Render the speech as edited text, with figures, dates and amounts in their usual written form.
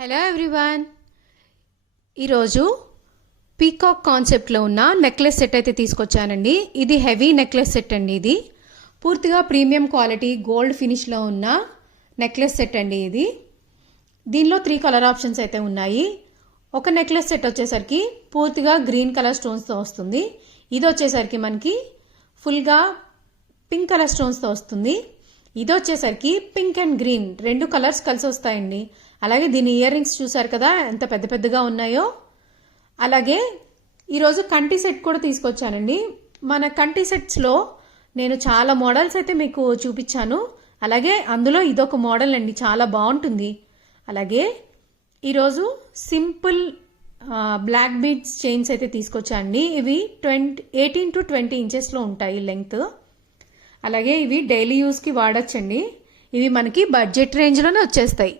Hello everyone, ఈరోజు peacock కాన్సెప్ట్లో ఉన్న నెక్లెస్ సెట్ అయితే తీసుకొచ్చానండి. ఇది హెవీ నెక్లెస్ సెట్ అండి. ఇది పూర్తిగా ప్రీమియం క్వాలిటీ గోల్డ్ ఫినిష్లో ఉన్న నెక్లెస్ సెట్ అండి. దీనిలో 3 కలర్ ఆప్షన్స్ అయితే ఉన్నాయి. ఒక నెక్లెస్ సెట్ వచ్చేసరికి పూర్తిగా గ్రీన్ కలర్ స్టోన్స్తో వస్తుంది. ఇది వచ్చేసరికి మనకి ఫుల్గా పింక్ కలర్ స్టోన్స్తో వస్తుంది. ఇది వచ్చేసరికి పింక్ అండ్ గ్రీన్ 2 కలర్స్ కలిసి వస్తాయండి. అలాగే దీని ఇయర్ రింగ్స్ చూసారు కదా ఎంత పెద్ద పెద్దగా ఉన్నాయో. అలాగే ఈరోజు కంటి సెట్ కూడా తీసుకొచ్చానండి. మన కంటి సెట్స్లో నేను చాలా మోడల్స్ అయితే మీకు చూపించాను. అలాగే అందులో ఇదొక మోడల్ అండి, చాలా బాగుంటుంది. అలాగే ఈరోజు సింపుల్ బ్లాక్ బీడ్స్ చైన్స్ అయితే తీసుకొచ్చానండి. ఇవి 18 to 20 ఇంచెస్లో ఉంటాయి లెంగ్త్. అలాగే ఇవి డైలీ యూస్కి వాడచ్చండి. ఇవి మనకి బడ్జెట్ రేంజ్లోనే వచ్చేస్తాయి.